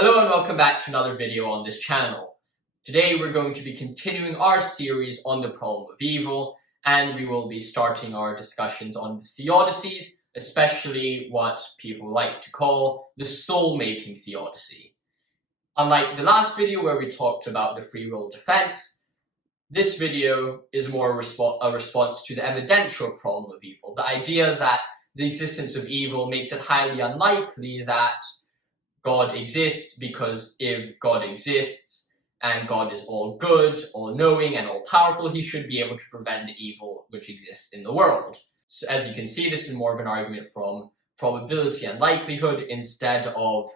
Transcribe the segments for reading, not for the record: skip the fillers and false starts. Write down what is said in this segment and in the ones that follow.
Hello and welcome back to another video on this channel. Today we're going to be continuing our series on the problem of evil, and we will be starting our discussions on the Theodicies, especially what people like to call the soul-making theodicy. Unlike the last video where we talked about the free will defense, this video is more a response to the evidential problem of evil, the idea that the existence of evil makes it highly unlikely that God exists, because if God exists and God is all good, all knowing and all powerful, he should be able to prevent the evil which exists in the world. So as you can see, this is more of an argument from probability and likelihood instead of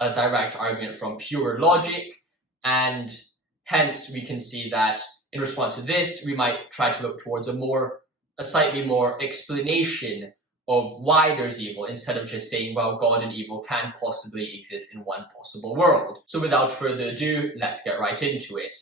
a direct argument from pure logic, and hence we can see that in response to this we might try to look towards a slightly more explanation of why there's evil, instead of just saying, well, God and evil can possibly exist in one possible world. So without further ado, let's get right into it.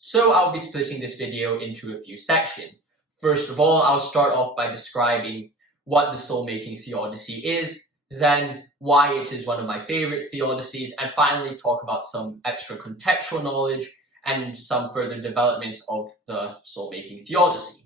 So I'll be splitting this video into a few sections. First of all, I'll start off by describing what the soul-making theodicy is, then why it is one of my favorite theodicies, and finally talk about some extra contextual knowledge and some further developments of the soul-making theodicy.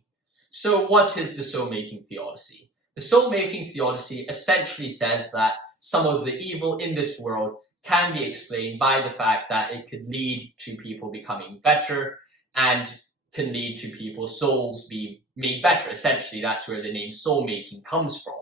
So what is the soul-making theodicy? The soul-making theodicy essentially says that some of the evil in this world can be explained by the fact that it could lead to people becoming better and can lead to people's souls being made better. Essentially, that's where the name soul-making comes from.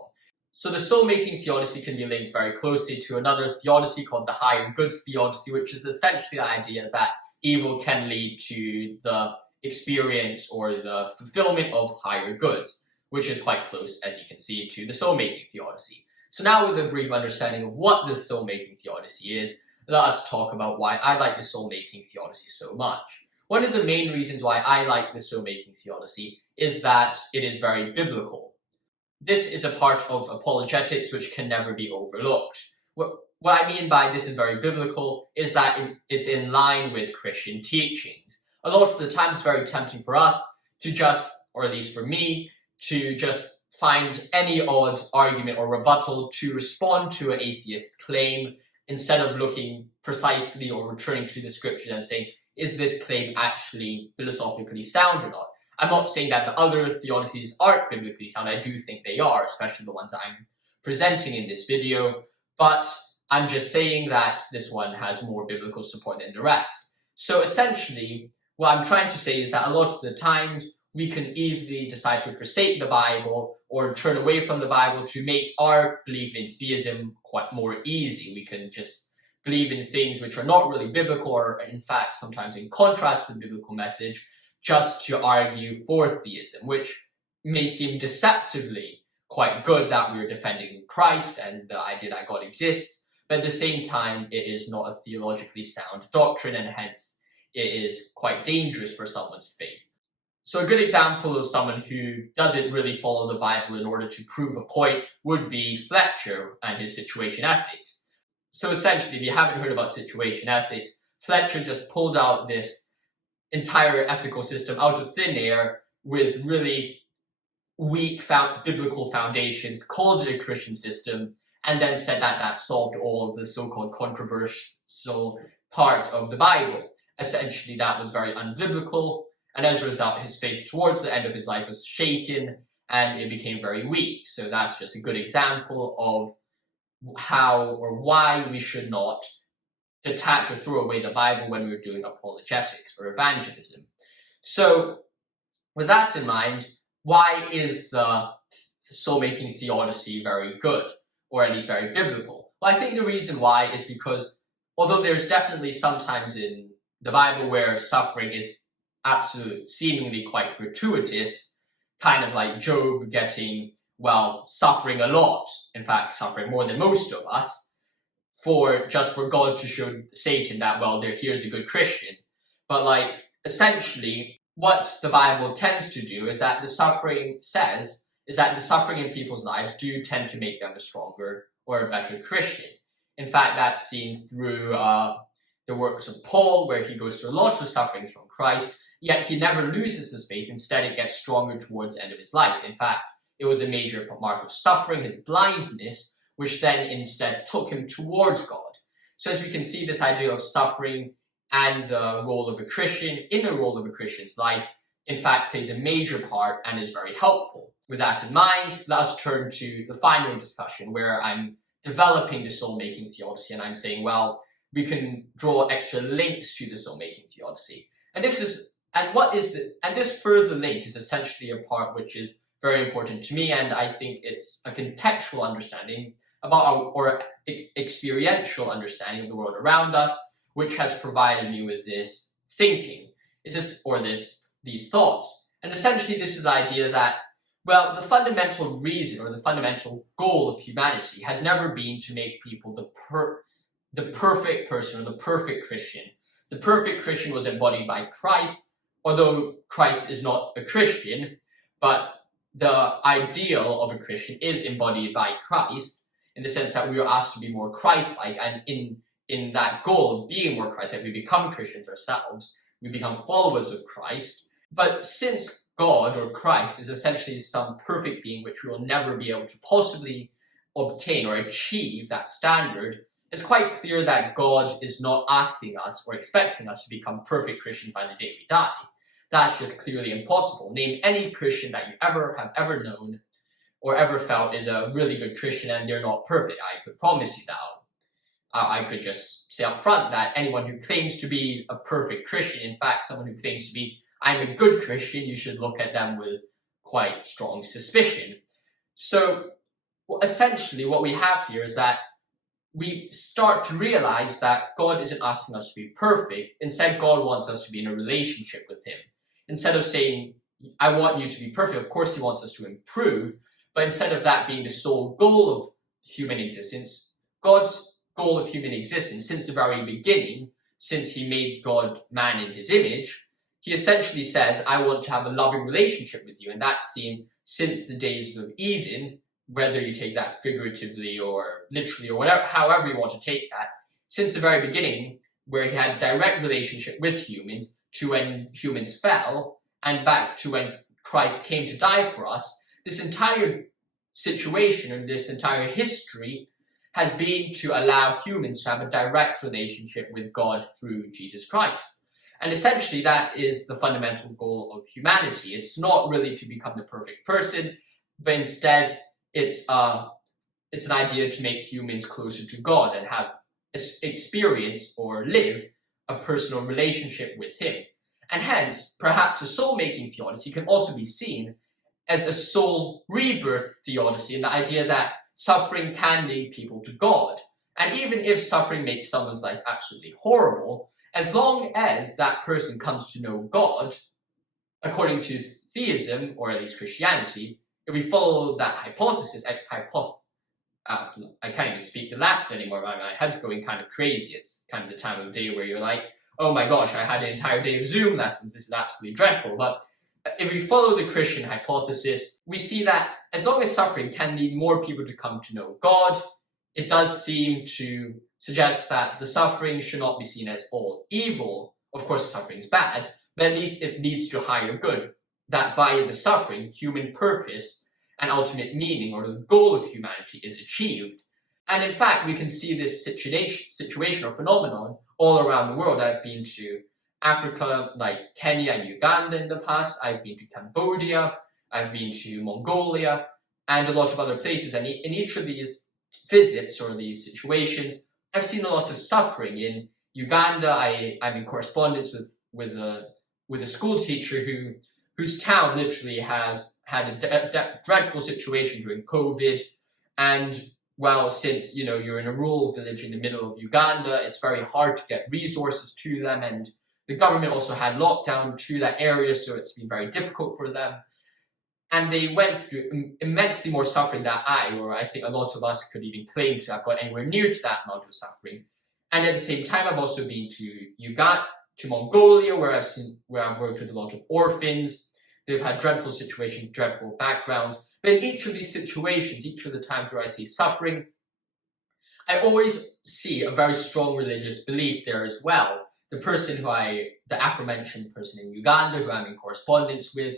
So the soul-making theodicy can be linked very closely to another theodicy called the higher goods theodicy, which is essentially the idea that evil can lead to the experience or the fulfillment of higher goods, which is quite close, as you can see, to the soul-making theodicy. So now, with a brief understanding of what the soul-making theodicy is, let us talk about why I like the soul-making theodicy so much. One of the main reasons why I like the soul-making theodicy is that it is very biblical. This is a part of apologetics which can never be overlooked. What I mean by this is very biblical is that it's in line with Christian teachings. A lot of the time it's very tempting for us to just, or at least for me, to just find any odd argument or rebuttal to respond to an atheist claim, instead of looking precisely or returning to the scripture and saying, is this claim actually philosophically sound or not? I'm not saying that the other theodicies aren't biblically sound. I do think they are, especially the ones that I'm presenting in this video, but I'm just saying that this one has more biblical support than the rest. So essentially, what I'm trying to say is that a lot of the times we can easily decide to forsake the Bible or turn away from the Bible to make our belief in theism quite more easy. We can just believe in things which are not really biblical, or in fact sometimes in contrast to the biblical message, just to argue for theism, which may seem deceptively quite good that we're defending Christ and the idea that God exists, but at the same time it is not a theologically sound doctrine, and hence it is quite dangerous for someone's faith. So a good example of someone who doesn't really follow the Bible in order to prove a point would be Fletcher and his situation ethics. So essentially, if you haven't heard about situation ethics, Fletcher just pulled out this entire ethical system out of thin air with really weak biblical foundations, called it a Christian system, and then said that that solved all of the so-called controversial parts of the Bible. Essentially, that was very unbiblical, and as a result, his faith towards the end of his life was shaken and it became very weak. So that's just a good example of how or why we should not detach or throw away the Bible when we're doing apologetics or evangelism. So with that in mind, why is the soul-making theodicy very good, or at least very biblical? Well, I think the reason why is because although there's definitely sometimes in the Bible where suffering is seemingly quite gratuitous, kind of like Job getting, well, suffering a lot, in fact, suffering more than most of us, just for God to show Satan that, well, here's a good Christian. But essentially, what the Bible tends to do is that the suffering in people's lives do tend to make them a stronger or a better Christian. In fact, that's seen through the works of Paul, where he goes through lots of sufferings from Christ, yet he never loses his faith. Instead, it gets stronger towards the end of his life. In fact, it was a major mark of suffering, his blindness, which then instead took him towards God. So as we can see, this idea of suffering and the role of a Christian in the role of a Christian's life, in fact, plays a major part and is very helpful. With that in mind, let us turn to the final discussion, where I'm developing the soul-making theodicy, and I'm saying, well, we can draw extra links to the soul-making theodicy. And this further link is essentially a part which is very important to me, and I think it's a contextual understanding or experiential understanding of the world around us, which has provided me with this thinking, these thoughts. And essentially, this is the idea that, well, the fundamental reason or the fundamental goal of humanity has never been to make people the perfect person or the perfect Christian. The perfect Christian was embodied by Christ, although Christ is not a Christian, but the ideal of a Christian is embodied by Christ, in the sense that we are asked to be more Christ-like, and in that goal of being more Christ-like, we become Christians ourselves, we become followers of Christ. But since God or Christ is essentially some perfect being which we will never be able to possibly obtain or achieve that standard, it's quite clear that God is not asking us or expecting us to become perfect Christians by the day we die. That's just clearly impossible. Name any Christian that you have ever known or ever felt is a really good Christian, and they're not perfect. I could promise you that. I could just say up front that anyone who claims to be a perfect Christian, in fact, someone who claims to be, I'm a good Christian, you should look at them with quite strong suspicion. So essentially what we have here is that we start to realize that God isn't asking us to be perfect. Instead, God wants us to be in a relationship with him. Instead of saying, I want you to be perfect, of course he wants us to improve, but instead of that being the sole goal of human existence, God's goal of human existence since the very beginning, since he made God man in his image, he essentially says, I want to have a loving relationship with you. And that's seen since the days of Eden, whether you take that figuratively or literally or whatever, however you want to take that, since the very beginning, where he had a direct relationship with humans to when humans fell and back to when Christ came to die for us, this entire situation and this entire history has been to allow humans to have a direct relationship with God through Jesus Christ. And essentially that is the fundamental goal of humanity. It's not really to become the perfect person, but instead it's an idea to make humans closer to God and have experience or live a personal relationship with him. And hence, perhaps a soul-making theodicy can also be seen as a soul rebirth theodicy, in the idea that suffering can lead people to God. And even if suffering makes someone's life absolutely horrible, as long as that person comes to know God, according to theism, or at least Christianity, if we follow that hypothesis, I can't even speak the Latin anymore, my head's going kind of crazy. It's kind of the time of day where you're like, oh my gosh, I had an entire day of Zoom lessons, this is absolutely dreadful. But if we follow the Christian hypothesis, we see that as long as suffering can lead more people to come to know God, it does seem to suggest that the suffering should not be seen as all evil. Of course, the suffering is bad, but at least it leads to higher good. That via the suffering, human purpose and ultimate meaning, or the goal of humanity, is achieved. And in fact, we can see this situation or phenomenon all around the world. I've been to Africa, like Kenya and Uganda in the past. I've been to Cambodia. I've been to Mongolia and a lot of other places. And in each of these visits or these situations, I've seen a lot of suffering. In Uganda, I'm in correspondence with a school teacher whose town literally has had a dreadful situation during COVID. And well, since you're in a rural village in the middle of Uganda, it's very hard to get resources to them, and the government also had lockdown to that area, so it's been very difficult for them. And they went through immensely more suffering than I think a lot of us could even claim to have got anywhere near to that amount of suffering. And at the same time, I've also been to to Mongolia, where I've worked with a lot of orphans. They've had dreadful situations, dreadful backgrounds. But in each of these situations, each of the times where I see suffering, I always see a very strong religious belief there as well. The aforementioned person in Uganda, who I'm in correspondence with,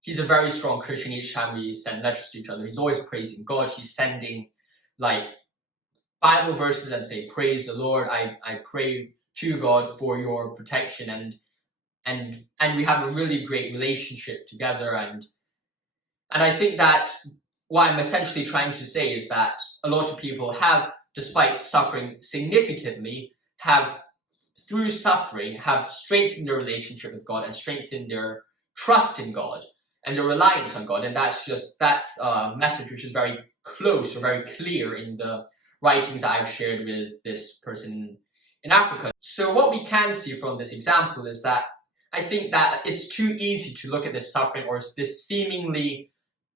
he's a very strong Christian. Each time we send letters to each other, he's always praising God. He's sending like Bible verses and say, praise the Lord. I pray to God for your protection, and we have a really great relationship together. And I think that what I'm essentially trying to say is that a lot of people have, despite suffering significantly, through suffering, have strengthened their relationship with God and strengthened their trust in God and their reliance on God. And that's a message which is very close or very clear in the writings I've shared with this person in Africa. So what we can see from this example is that I think that it's too easy to look at this suffering or this seemingly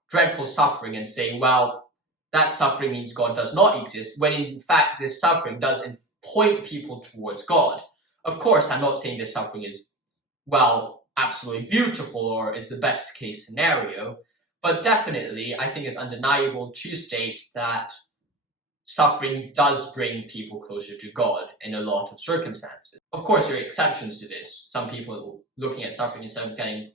dreadful suffering and say, well, that suffering means God does not exist, when in fact this suffering does point people towards God. Of course, I'm not saying this suffering is, well, absolutely beautiful or is the best case scenario, but definitely I think it's undeniable to state that suffering does bring people closer to God in a lot of circumstances. Of course, there are exceptions to this. Some people looking at suffering instead of getting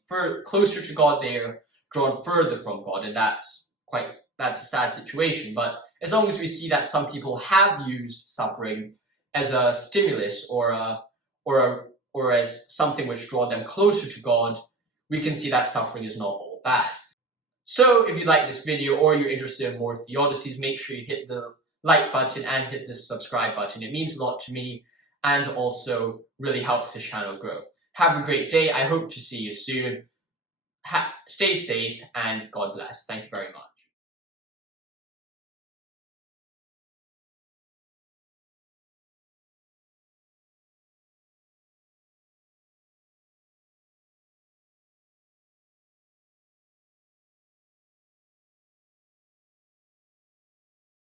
closer to God, they're drawn further from God, and that's a sad situation. But as long as we see that some people have used suffering as a stimulus or as something which draw them closer to God, we can see that suffering is not all bad. So if you like this video or you're interested in more theodicies, make sure you hit the like button and hit the subscribe button. It means a lot to me and also really helps the channel grow. Have a great day. I hope to see you soon. Stay safe and God bless. Thank you very much.